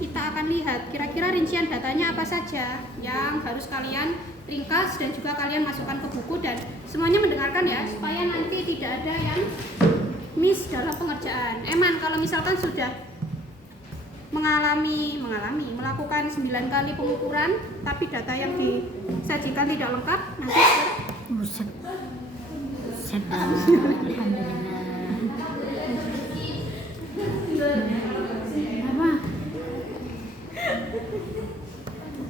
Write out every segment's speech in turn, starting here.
kita akan lihat kira-kira rincian datanya apa saja yang harus kalian ringkas dan juga kalian masukkan ke buku dan semuanya mendengarkan ya, supaya nanti tidak ada yang miss dalam pengerjaan. Eman, kalau misalkan sudah melakukan 9 kali pengukuran tapi data yang disajikan tidak lengkap, nanti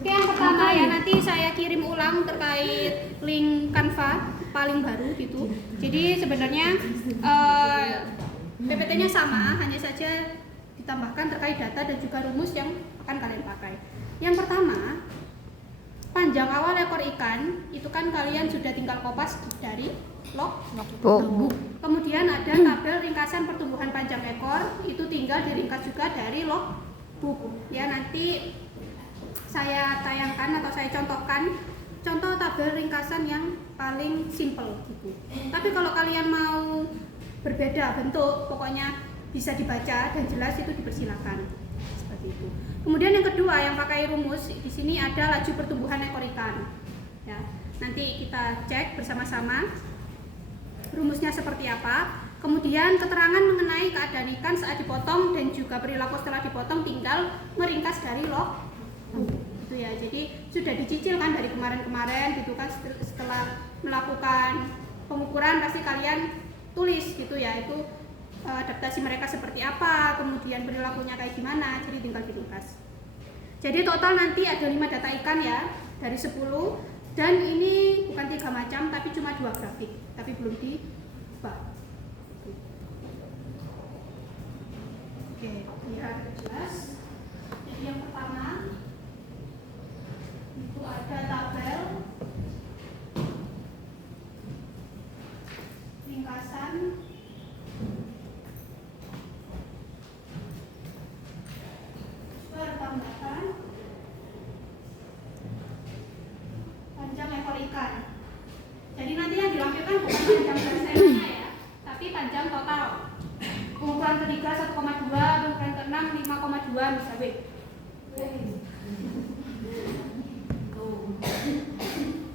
Oke, yang pertama ya, nanti saya kirim ulang terkait link Canva paling baru gitu. Jadi sebenarnya PPT-nya sama, hanya saja ditambahkan terkait data dan juga rumus yang akan kalian pakai. Yang pertama, panjang awal ekor ikan itu kan kalian sudah tinggal kopas dari logbook. Kemudian ada tabel ringkasan pertumbuhan panjang ekor, itu tinggal diringkas juga dari logbook. Ya, nanti saya tayangkan atau saya contohkan contoh tabel ringkasan yang paling simple gitu. Tapi kalau kalian mau berbeda bentuk, pokoknya bisa dibaca dan jelas, itu dipersilakan seperti itu. Kemudian yang kedua yang pakai rumus di sini ada laju pertumbuhan ekor ikan. Ya, nanti kita cek bersama-sama rumusnya seperti apa. Kemudian keterangan mengenai keadaan ikan saat dipotong dan juga perilaku setelah dipotong tinggal meringkas dari log. Itu ya. Jadi sudah dicicil kan dari kemarin-kemarin gitu kan, setelah melakukan pengukuran pasti kalian tulis gitu ya, itu adaptasi mereka seperti apa, kemudian perilakunya kayak gimana, jadi tinggal diringkas. Jadi total nanti ada 5 data ikan ya dari 10, dan ini bukan 3 macam tapi cuma 2 grafik, tapi belum dibuat. Oke, biar jelas. Jadi yang pertama itu ada tabel ringkasan pertambahan panjang ekor ikan. Jadi nanti yang dilampirkan bukan panjang persennya ya, tapi panjang total. Pengukuran ketiga 1,2, pengukuran keenam 5,2 misalnya.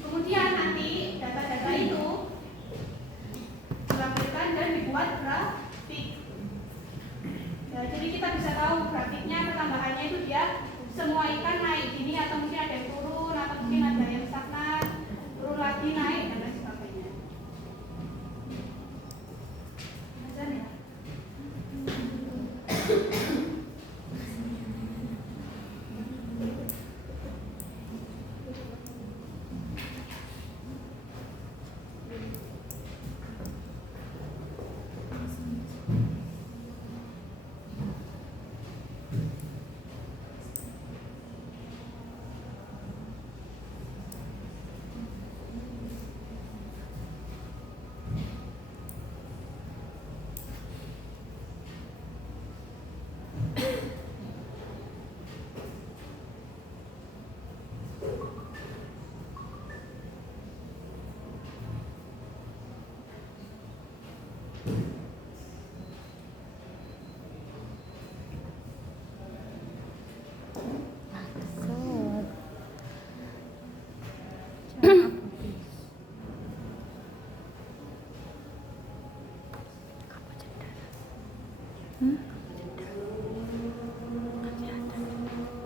Kemudian nanti data-data itu dilampirkan dan dibuat grafik. Ya, jadi kita bisa tahu grafiknya pertambahannya itu dia semua ikan naik gini, atau mungkin ada yang turun, atau mungkin ada yang stagnan, turun lagi naik dan lain sebagainya. Azan ya?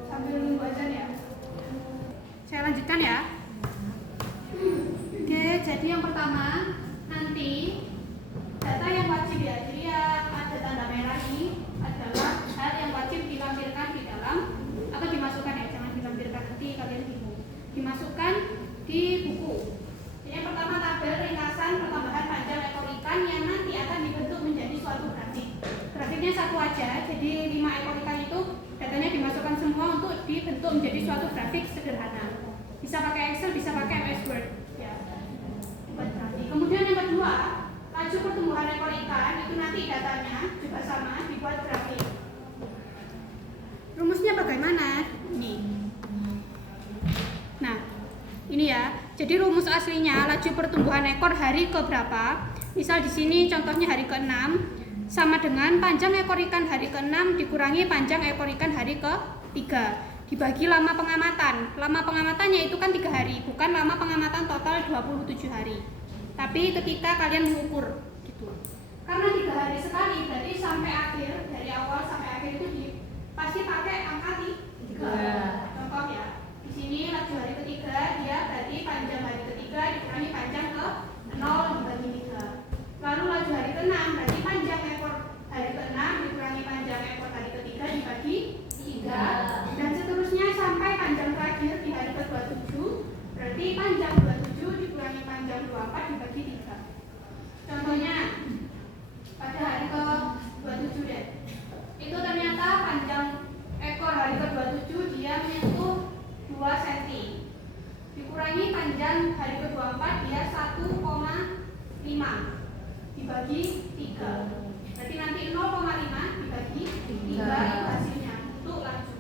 Sambil nunggu azan ya. Saya lanjutkan ya. Oke, jadi yang pertama nanti data yang wajib ya. Jadi yang ada tanda merah ini adalah hal yang wajib dilampirkan di dalam atau dimasukkan ya, jangan dilampirkan nanti kalian bingung. Dimasukkan di buku. Jadi yang pertama tabel ringkasan pertambahan panjang ekor ikan yang nanti akan dibentuk menjadi suatu grafik. Grafiknya satu aja, jadi 5 ekor ikan itu datanya dimasukkan semua untuk dibentuk menjadi suatu grafik sederhana. Bisa pakai Excel, bisa pakai MS Word ya. Buat grafik. Kemudian yang kedua, laju pertumbuhan ekor ikan itu nanti datanya juga sama, dibuat grafik. Rumusnya bagaimana? Nih. Nah, ini ya. Jadi rumus aslinya laju pertumbuhan ekor hari ke berapa? Misal di sini contohnya hari ke-6 sama dengan panjang ekor ikan hari ke-6 dikurangi panjang ekor ikan hari ke-7. dibagi lama pengamatan. Lama pengamatannya itu kan 3 hari, bukan lama pengamatan total 27 hari. Tapi ketika kalian mengukur gitu. Karena 3 hari sekali, berarti sampai akhir, dari awal sampai akhir itu pasti pakai angka 3. Contoh ya, di sini laju hari ketiga dia berarti panjang hari ketiga dikurangi panjang ke 0 dibagi 3. Lalu laju hari ke-6 berarti panjang ekor hari ke-6 dikurangi panjang ekor hari ketiga dibagi 3. Dan seterusnya sampai panjang terakhir di hari ke-27 berarti panjang 27 dikurangi panjang 24 dibagi 3. Contohnya pada hari ke-27 deh, itu ternyata panjang ekor hari ke-27 dia menyentuh 2 cm dikurangi panjang hari ke-24 dia 1,5 dibagi 3. Berarti nanti 0,5 dibagi 3 itu hasilnya untuk laju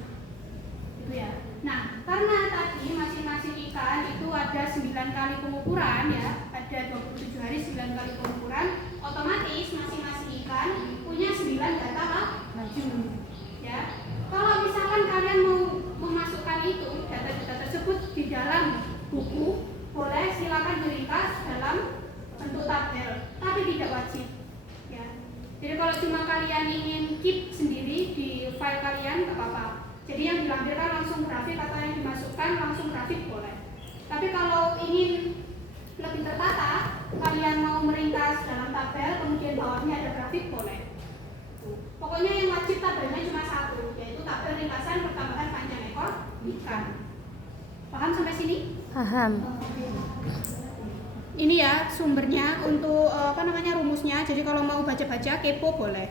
itu ya. Nah, karena tadi masing-masing ikan itu ada 9 kali pengukuran ya, ada 27 hari 9 kali pengukuran, otomatis masing-masing ikan punya 9 data laju ya. Kalau misalkan kalian mau memasukkan itu data-data tersebut di dalam buku, boleh silakan diringkas dalam bentuk tabel, tapi tidak wajib ya. Jadi kalau cuma kalian ingin keep sendiri di file kalian nggak apa-apa. Jadi yang dilampirkan langsung grafik atau yang dimasukkan langsung grafik boleh. Tapi kalau ingin lebih tertata, kalian mau meringkas dalam tabel kemudian bawahnya ada grafik boleh. Pokoknya yang wajib tabelnya cuma satu, yaitu tabel ringkasan pertambahan panjang ekor ikan. Paham sampai sini? Paham. Ini ya sumbernya untuk rumusnya. Jadi kalau mau baca-baca kepo boleh.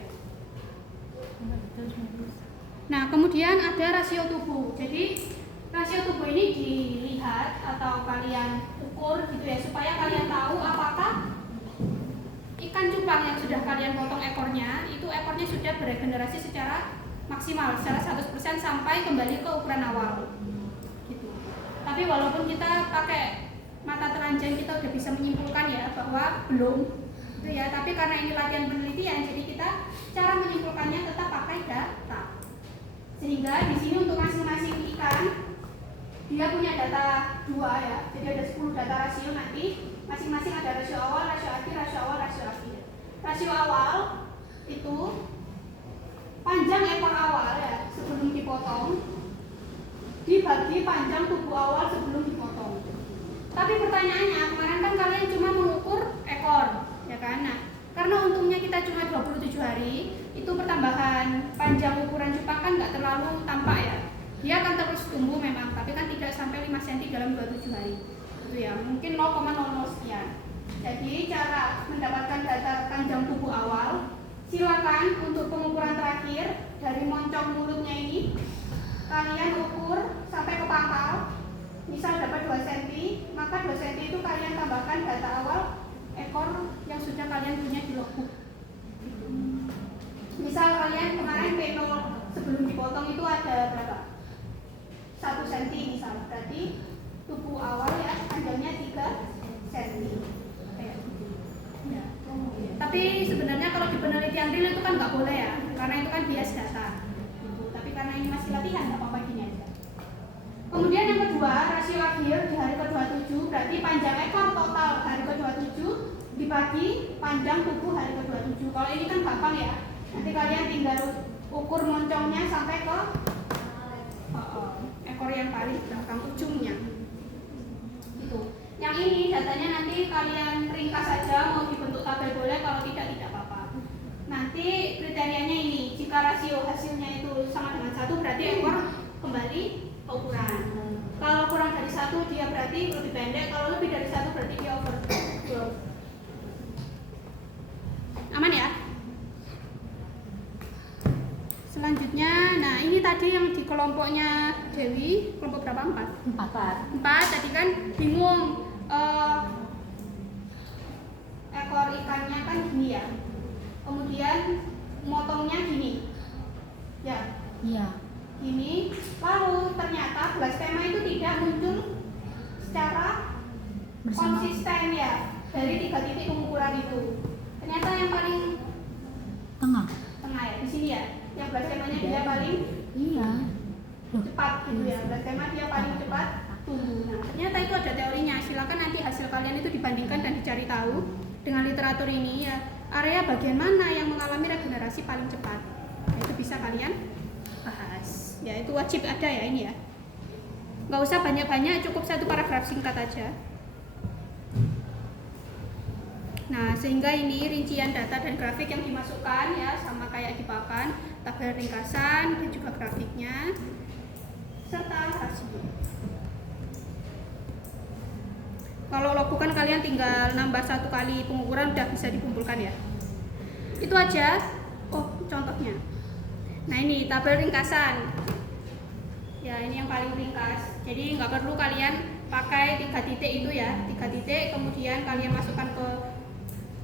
Nah, kemudian ada rasio tubuh. Jadi rasio tubuh ini dilihat atau kalian ukur gitu ya, supaya kalian tahu apakah ikan cupang yang sudah kalian potong ekornya, itu ekornya sudah beregenerasi secara maksimal, secara 100% sampai kembali ke ukuran awal gitu. Tapi walaupun kita pakai mata telanjang kita udah bisa menyimpulkan ya bahwa belum gitu ya, tapi karena ini latihan penelitian, jadi kita cara menyimpulkannya tetap pakai data. Sehingga di sini untuk masing-masing ikan dia punya data 2 ya, jadi ada 10 data rasio nanti. Masing-masing ada rasio awal, rasio akhir, rasio awal, rasio akhir. Rasio awal itu panjang ekor awal ya sebelum dipotong dibagi panjang tubuh awal sebelum dipotong. Tapi pertanyaannya, kemarin kan kalian cuma mengukur ekor, ya kan? Nah, karena untungnya kita cuma 27 hari, itu pertambahan panjang ukuran cupang kan nggak terlalu tampak ya. Dia akan terus tumbuh memang, tapi kan tidak sampai 5 cm dalam 27 hari. Itu ya, mungkin 0,00 sekian. Jadi cara mendapatkan data panjang tubuh awal, silakan untuk pengukuran terakhir dari moncong mulutnya ini kalian ukur sampai ke pangkal. Misal dapat 2 cm, maka 2 cm itu kalian tambahkan data awal ekor yang sudah kalian punya di logbook. Misal kalian kemarin P0 sebelum dipotong itu ada berapa? 1 cm misal, berarti tubuh awal ya panjangnya 3 cm. Ya. Tapi sebenarnya kalau di penelitian real itu kan nggak boleh ya, karena itu kan bias data. Tapi karena ini masih latihan, nggak apa-apa gini aja. Kemudian yang kedua, rasio akhir di hari ke-27 berarti panjang ekor total hari ke-27 dibagi panjang tubuh hari ke-27. Kalau ini kan gampang ya, nanti kalian tinggal ukur moncongnya sampai ke ekor yang paling belakang ujungnya. Itu. Yang ini datanya nanti kalian ringkas saja, mau dibentuk tabel boleh, kalau tidak apa-apa. Nanti kriterianya ini, jika rasio hasilnya itu sama dengan 1 berarti ekor kembali ke ukuran. Kalau kurang dari 1 dia berarti lebih pendek, kalau lebih dari 1 berarti dia overgrowth. Aman ya? Selanjutnya, nah ini tadi yang di kelompoknya Dewi, kelompok berapa? 4 tadi kan bingung ekor ikannya kan gini ya, kemudian motongnya gini ya, gini, lalu ternyata blastema itu tidak muncul secara konsisten ya dari 3 titik pengukuran itu. Ternyata yang paling tengah ya di sini ya, yang blastemanya dia paling cepat gitu ya, bagaimana dia paling cepat tumbuh. Nah, ternyata itu ada teorinya. Silakan nanti hasil kalian itu dibandingkan dan dicari tahu dengan literatur ini ya, area bagian mana yang mengalami regenerasi paling cepat. Nah, itu bisa kalian bahas. Ya, itu wajib ada ya ini ya. Nggak usah banyak-banyak, cukup satu paragraf singkat aja. Nah, sehingga ini rincian data dan grafik yang dimasukkan ya sama kayak di papan, tabel ringkasan dan juga grafiknya serta rasio. Kalau logbook kalian tinggal nambah 1 kali pengukuran udah bisa dikumpulkan ya. Itu aja. Oh, contohnya. Nah, ini tabel ringkasan. Ya, ini yang paling ringkas. Jadi nggak perlu kalian pakai 3 titik itu ya, 3 titik kemudian kalian masukkan ke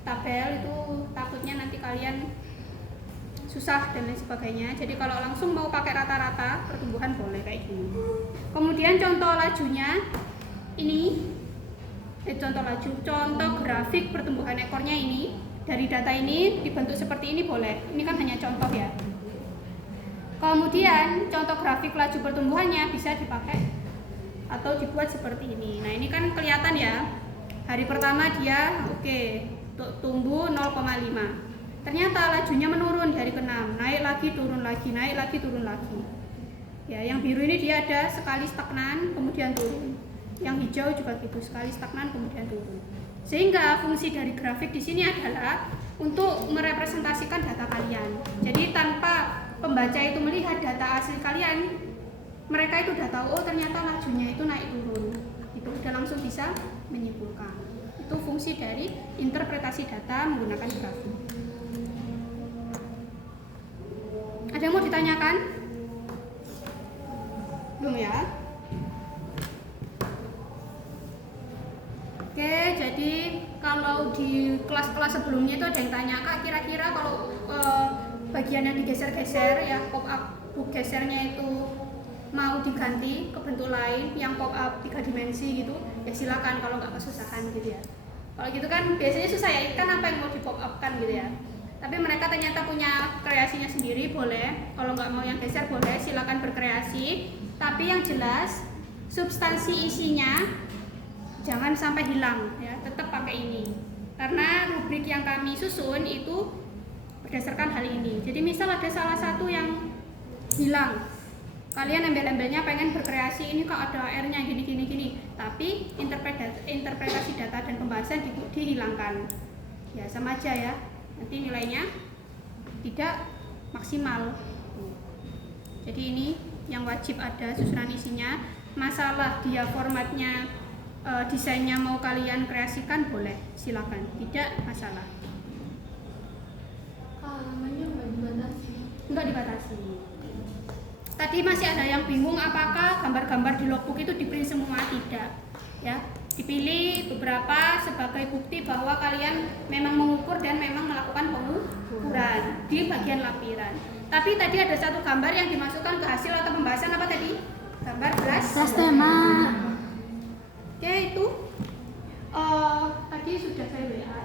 tabel, itu takutnya nanti kalian susah dan lain sebagainya. Jadi kalau langsung mau pakai rata-rata pertumbuhan boleh kayak gini. Kemudian contoh lajunya ini, contoh laju, contoh grafik pertumbuhan ekornya ini dari data ini dibentuk seperti ini boleh. Ini kan hanya contoh ya. Kemudian contoh grafik laju pertumbuhannya bisa dipakai atau dibuat seperti ini. Nah, ini kan kelihatan ya. Hari pertama dia oke, tumbuh 0,5. Ternyata lajunya menurun di hari ke-6, naik lagi, turun lagi, naik lagi, turun lagi. Ya, yang biru ini dia ada sekali stagnan kemudian turun. Yang hijau juga gitu, sekali stagnan kemudian turun. Sehingga fungsi dari grafik di sini adalah untuk merepresentasikan data kalian. Jadi tanpa pembaca itu melihat data asli kalian, mereka itu udah tahu, oh ternyata lajunya itu naik turun. Itu udah langsung bisa menyimpulkan. Itu fungsi dari interpretasi data menggunakan grafik. Ada yang mau ditanyakan? Belum ya? Oke, jadi kalau di kelas-kelas sebelumnya itu ada yang tanya, Kak, kira-kira kalau bagian yang digeser-geser ya, pop-up book gesernya itu mau diganti ke bentuk lain yang pop-up 3 dimensi gitu, ya silakan kalau nggak kesusahan gitu ya. Kalau gitu kan biasanya susah ya, ikan apa yang mau di pop-up kan gitu ya. Tapi mereka ternyata punya kreasinya sendiri, boleh. Kalau nggak mau yang geser boleh, silakan berkreasi. Tapi yang jelas substansi isinya jangan sampai hilang ya, tetap pakai ini. Karena rubrik yang kami susun itu berdasarkan hal ini. Jadi misal ada salah satu yang hilang, kalian embel-embelnya pengen berkreasi, ini kok ada R-nya gini, tapi interpretasi data dan pembahasan dihilangkan. Ya sama aja ya, nanti nilainya tidak maksimal. Jadi ini yang wajib ada susunan isinya. Masalah dia formatnya, desainnya mau kalian kreasikan boleh, silakan, tidak masalah. Halamannya nggak dibatasi? Nggak dibatasi. Tadi masih ada yang bingung apakah gambar-gambar di logbook itu di print semua? Tidak ya, dipilih beberapa sebagai bukti bahwa kalian memang mengukur dan memang melakukan pengukuran di bagian lampiran. Tapi tadi ada satu gambar yang dimasukkan ke hasil atau pembahasan, apa tadi? Gambar beras tema. Oke, itu tadi sudah saya WA.